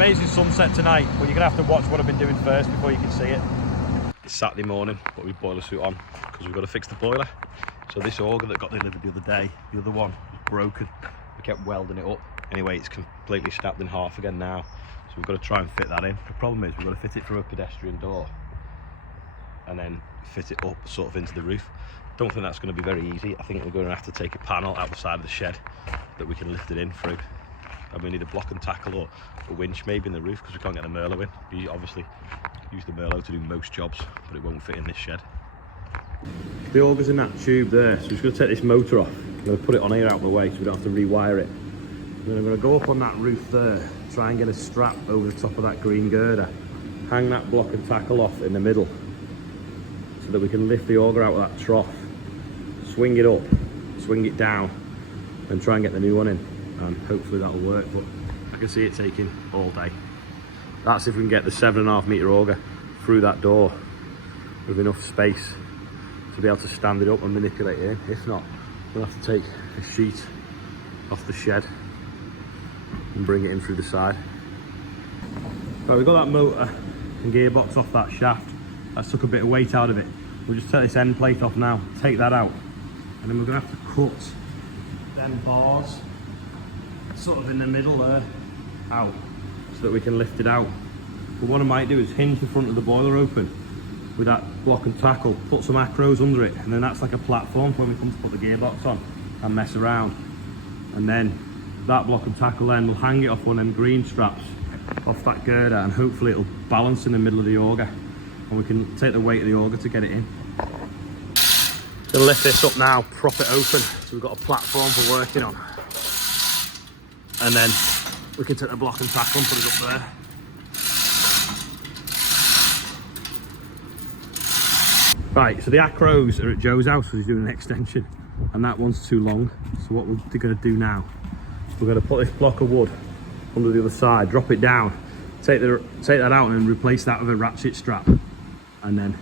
Amazing sunset tonight, but you're gonna have to watch what I've been doing first before you can see it. It's Saturday morning, but we've boiler suit on because we've got to fix the boiler. So this auger that got delivered the other day, the other one was broken. We kept welding it up. Anyway, it's completely snapped in half again now. So we've got to try and fit that in. The problem is we've got to fit it through a pedestrian door and then fit it up sort of into the roof. Don't think that's going to be very easy. I think we're going to have to take a panel out the side of the shed that we can lift it in through. And we need a block and tackle or a winch maybe in the roof because we can't get the Merlo in. We obviously use the Merlo to do most jobs, but it won't fit in this shed. The auger's in that tube there, so we're just going to take this motor off. I'm going to put it on here out of the way so we don't have to rewire it. And then I'm going to go up on that roof there, try and get a strap over the top of that green girder, hang that block and tackle off in the middle so that we can lift the auger out of that trough, swing it up, swing it down, and try and get the new one in. And hopefully that'll work, but I can see it taking all day. That's if we can get the 7.5 metre auger through that door with enough space to be able to stand it up and manipulate it in. If not, we'll have to take a sheet off the shed and bring it in through the side. Right, we've got that motor and gearbox off that shaft. That's took a bit of weight out of it. We'll just take this end plate off now, take that out, and then we're going to have to cut them bars sort of in the middle there out so that we can lift it out. But what I might do is hinge the front of the boiler open with that block and tackle, put some acros under it, and then that's like a platform for when we come to put the gearbox on and mess around. And then that block and tackle then will hang it off one of them green straps off that girder, and hopefully it'll balance in the middle of the auger and we can take the weight of the auger to get it in. Gonna lift this up now, prop it open so we've got a platform for working on. And then we can take the block and tackle and put it up there. Right, so the acros are at Joe's house because he's doing an extension and that one's too long. So what we're going to do now, we're going to put this block of wood under the other side, drop it down, take that out and then replace that with a ratchet strap. And then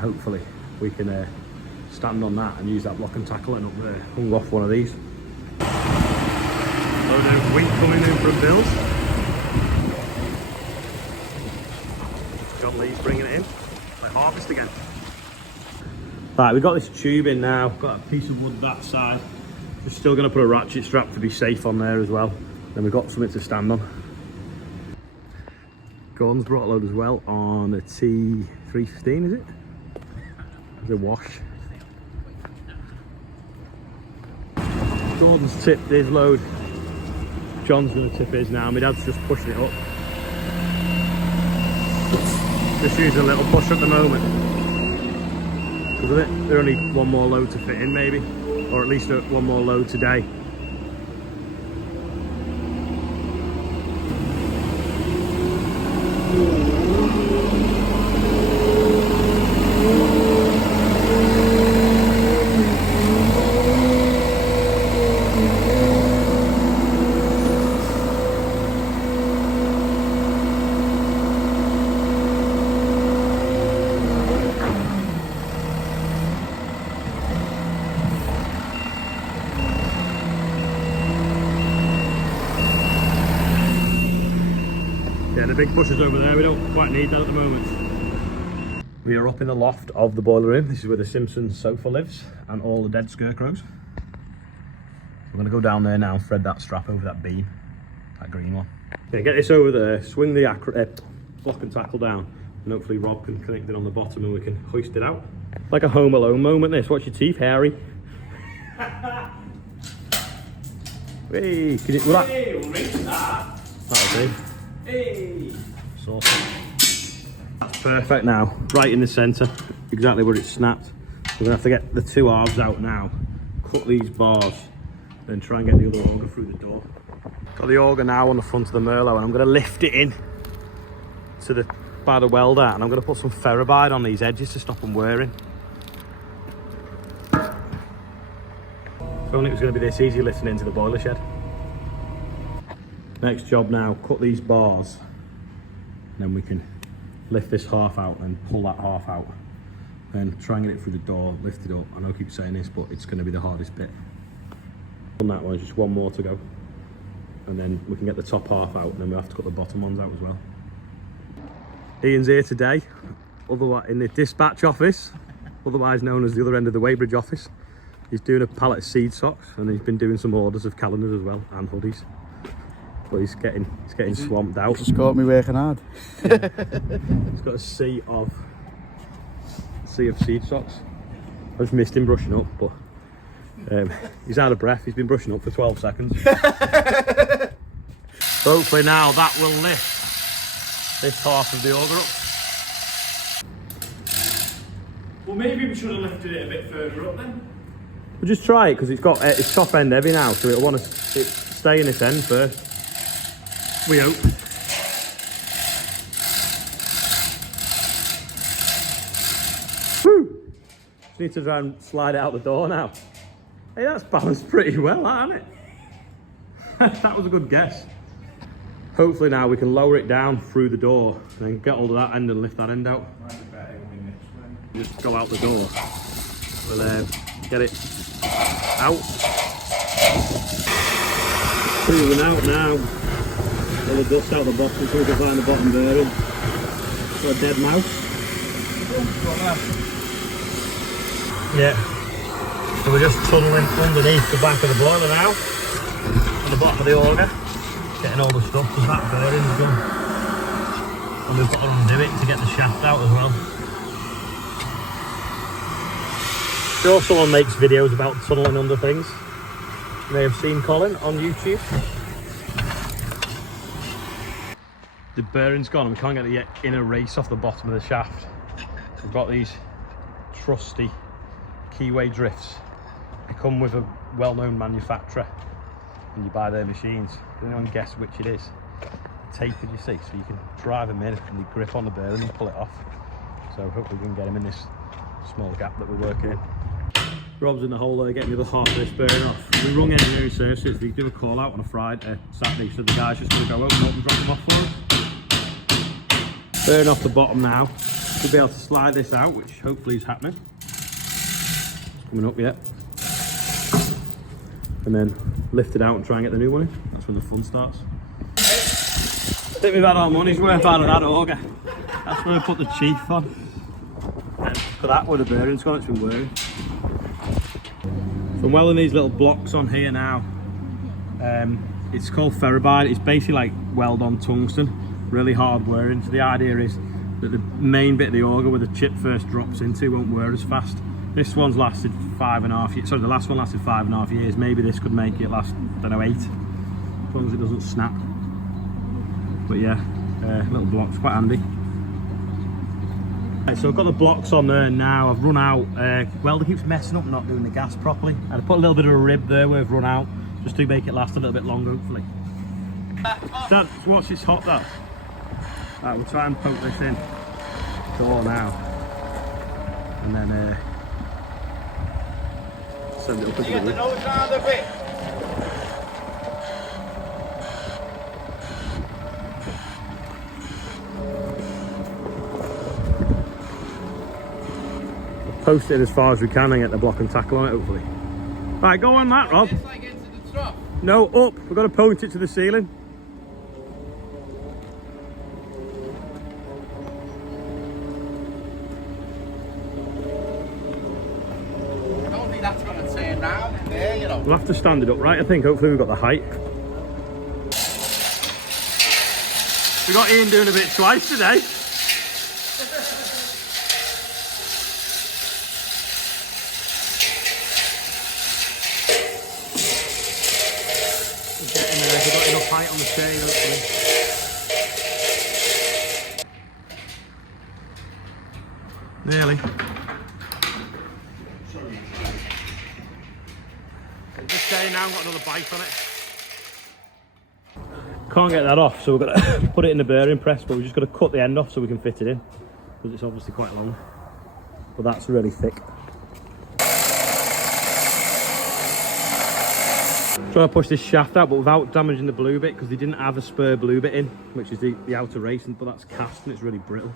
hopefully we can stand on that and use that block and tackle and up there, hung off one of these. Load of wheat coming in from Bill's. John Lee's bringing it in, like harvest again. Right, we've got this tube in now, got a piece of wood that side. We're still going to put a ratchet strap to be safe on there as well. Then we've got something to stand on. Gordon's brought a load as well on a T315, is it? It's a wash. Gordon's tipped his load. John's going to tip his now. My dad's just pushing it up. Just using a little push at the moment. Because of it, there's only one more load to fit in maybe, or at least one more load today. Yeah, the big pushers over there, we don't quite need that at the moment. We are up in the loft of the boiler room. This is where the Simpsons sofa lives and all the dead scarecrows. We're going to go down there now and thread that strap over that beam, that green one. Yeah, get this over there, swing the block and tackle down, and hopefully Rob can connect it on the bottom and we can hoist it out. Like a Home Alone moment this. Watch your teeth, Harry. Hey, can you, Hey, we'll reach that. That'll do. Hey! Awesome. That's perfect now, right in the centre, exactly where it's snapped. We're going to have to get the two halves out now, cut these bars, then try and get the other auger through the door. Got the auger now on the front of the Merlo and I'm going to lift it in to the by the welder, and I'm going to put some ferrobide on these edges to stop them wearing. If only it was going to be this easy lifting into the boiler shed. Next job now, cut these bars, and then we can lift this half out and pull that half out. Then try and get it through the door, lift it up. I know I keep saying this, but it's going to be the hardest bit. On that one, just one more to go. and then we can get the top half out, and then we have to cut the bottom ones out as well. Ian's here today, otherwise in the dispatch office, otherwise known as the other end of the Weybridge office. He's doing a pallet of seed socks, and he's been doing some orders of calendars as well, and hoodies. But he's getting swamped out. Just caught me working hard. Yeah. He's got a sea of seed socks. I just missed him brushing up, but he's out of breath. He's been brushing up for 12 seconds. Hopefully now that will lift this half of the auger up. Well, maybe we should have lifted it a bit further up then. We'll just try it because it's got its top end heavy now, so it'll want to stay in its end first. We hope. Woo! Just need to try and slide it out the door now. Hey, that's balanced pretty well, hasn't it? That was a good guess. Hopefully now we can lower it down through the door and then get hold of that end and lift that end out. Just go out the door. We'll get it out. Pulling out now. All the dust out the bottom so we can find the bottom bearing. Got a dead mouse. Yeah. So we're just tunneling underneath the back of the boiler now. On the bottom of the auger. Getting all the stuff because that bearing's done. And we've got to undo it to get the shaft out as well. Sure, someone makes videos about tunneling under things. You may have seen Colin on YouTube. The bearing's gone and we can't get the inner race off the bottom of the shaft. We've got these trusty keyway drifts. They come with a well-known manufacturer and you buy their machines. Can anyone guess which it is? Tapered, you see, so you can drive them in and you grip on the bearing and pull it off. So hopefully we can get him in this small gap that we're working in. Rob's in the hole there getting the other half of this bearing off. We rung engineering services. We do a call out on a Saturday, so the guy's just going to go over and drop them off for us. Bearing off the bottom now. We'll be able to slide this out, which hopefully is happening. It's coming up yet. And then lift it out and try and get the new one in. That's when the fun starts. I think we've had our money's worth out of that auger. That's where we put the chief on. For that, where the bearing's gone, it's been wearing. So I'm welding these little blocks on here now. It's called ferrobide. It's basically like weld on tungsten, really hard wearing. So the idea is that the main bit of the auger where the chip first drops into won't wear as fast. This one's lasted 5.5 years. Sorry, the last one lasted 5.5 years. Maybe this could make it last, I don't know, 8, as long as it doesn't snap. But yeah, little blocks, quite handy. Right, so I've got the blocks on there now. I've run out. Welder keeps messing up, not doing the gas properly. And I put a little bit of a rib there where I've run out, just to make it last a little bit longer, hopefully. Dad, watch this hot though. Right, we'll try and poke this in. Door now. And then send it up into the roof. Post it as far as we can and get the block and tackle on it, hopefully. Right, go on that, Rob. No, up. We've got to point it to the ceiling. I don't think that's going to turn round in there, you know. We'll have to stand it up, right? I think. Hopefully we've got the height. We got Ian doing a bit twice today. Getting there. We've got enough height on the chain, hopefully. Nearly. This chain now got another bite on it. Can't get that off, so we've got to put it in the bearing press, but we've just got to cut the end off so we can fit it in, because it's obviously quite long. But that's really thick. Trying to push this shaft out, but without damaging the blue bit, because they didn't have a spare blue bit in, which is the outer race, but that's cast and it's really brittle.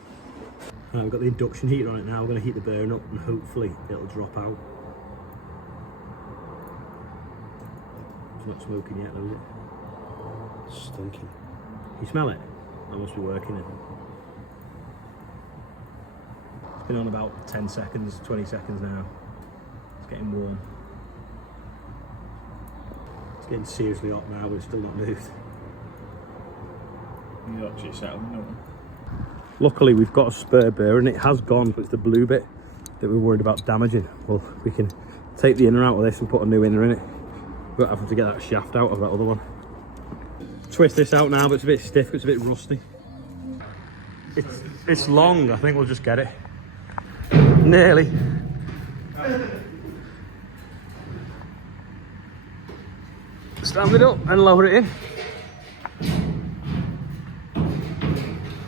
Right, we've got the induction heater on it now. We're going to heat the bearing up and hopefully it'll drop out. It's not smoking yet though, is it? Stinking. You smell it? That must be working it. It's been on about 10 seconds, 20 seconds now. It's getting warm. It's getting seriously hot now, but it's still not moved. You actually settled, don't you? Luckily we've got a spare burr and it has gone, but it's the blue bit that we're worried about damaging. Well, we can take the inner out of this and put a new inner in it. We won't have to get that shaft out of that other one. Twist this out now, but it's a bit stiff, it's a bit rusty. It's long, I think we'll just get it. Nearly. Stand it up and lower it in.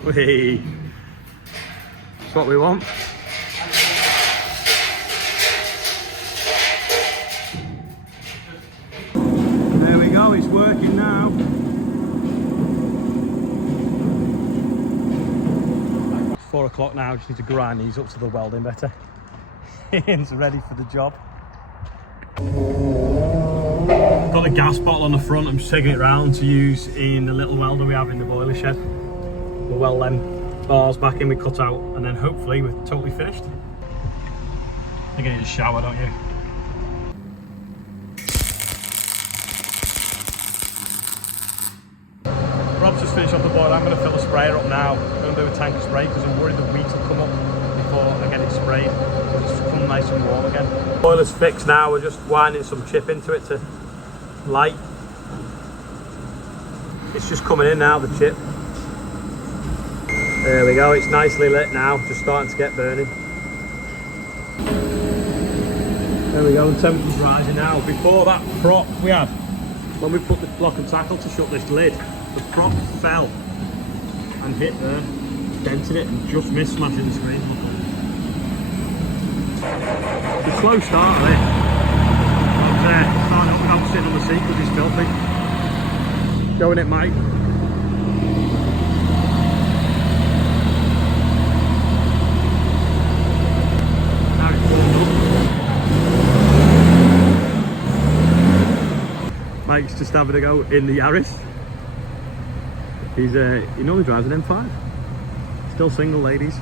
Whee! That's what we want. There we go, it's working now. It's 4 o'clock now, just need to grind these up to the welding better. Ian's ready for the job. Got the gas bottle on the front, I'm just taking it round to use in the little welder we have in the boiler shed. We'll weld them bars back in we cut out and then hopefully we're totally finished. I think I need a shower, don't you? Rob's just finished off the boiler. I'm going to fill the sprayer up now. I'm going to do a tank of spray because I'm worried the weeds will come up before I get it sprayed. It'll just come nice and warm again. Boiler's fixed now, we're just winding some chip into it to light. It's just coming in now, the chip. There we go, it's nicely lit now, just starting to get burning. There we go, the temperature's rising now. Before that prop we had, when we put the block and tackle to shut this lid, the prop fell and hit there, dented it and just missed smashing the screen. It's a slow start of it. I'm sitting on the seat because it's filthy. Showing it, Mike. Mike's just having a go in the Yaris. He normally drives an M5. Still single, ladies.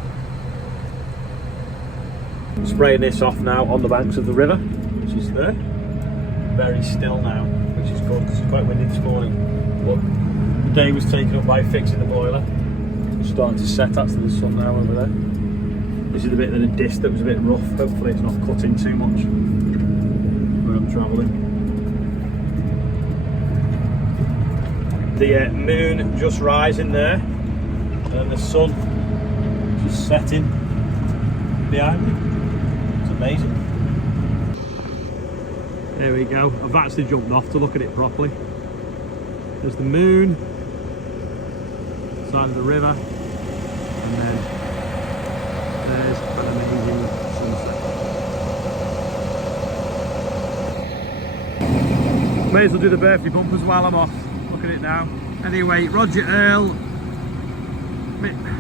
Spraying this off now on the banks of the river, which is there. Very still now, which is good because it's quite windy this morning. But the day was taken up by fixing the boiler. It's starting to set, that's the sun now over there. This is the bit of the disc that was a bit rough. Hopefully it's not cutting too much where I'm travelling. The moon just rising there and the sun just setting behind me. It's amazing. There we go. I've actually jumped off to look at it properly. There's the moon, side of the river, and then there's an amazing sunset. May as well do the birthday bumpers while I'm off. Look at it now. Anyway, Roger Earl,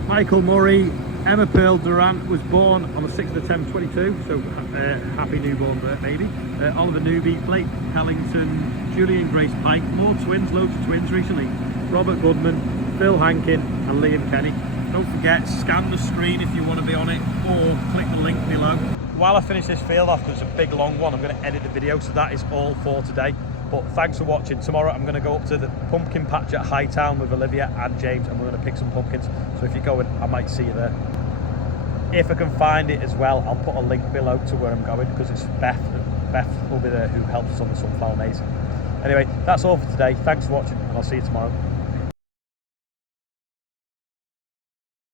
Michael Murray, Emma Pearl Durant was born on the 6th of the 10th, 22, so happy newborn birth, baby. Oliver Newby, Blake Hellington, Julian Grace Pike, more twins, loads of twins recently. Robert Goodman, Phil Hankin and Liam Kenny. Don't forget, scan the screen if you want to be on it or click the link below. While I finish this field off, because it's a big long one, I'm going to edit the video, so that is all for today. But thanks for watching. Tomorrow I'm going to go up to the pumpkin patch at Hightown with Olivia and James and we're going to pick some pumpkins. So if you're going, I might see you there. If I can find it as well, I'll put a link below to where I'm going because it's Beth will be there who helps us on the sunflower maze. Anyway, that's all for today. Thanks for watching and I'll see you tomorrow.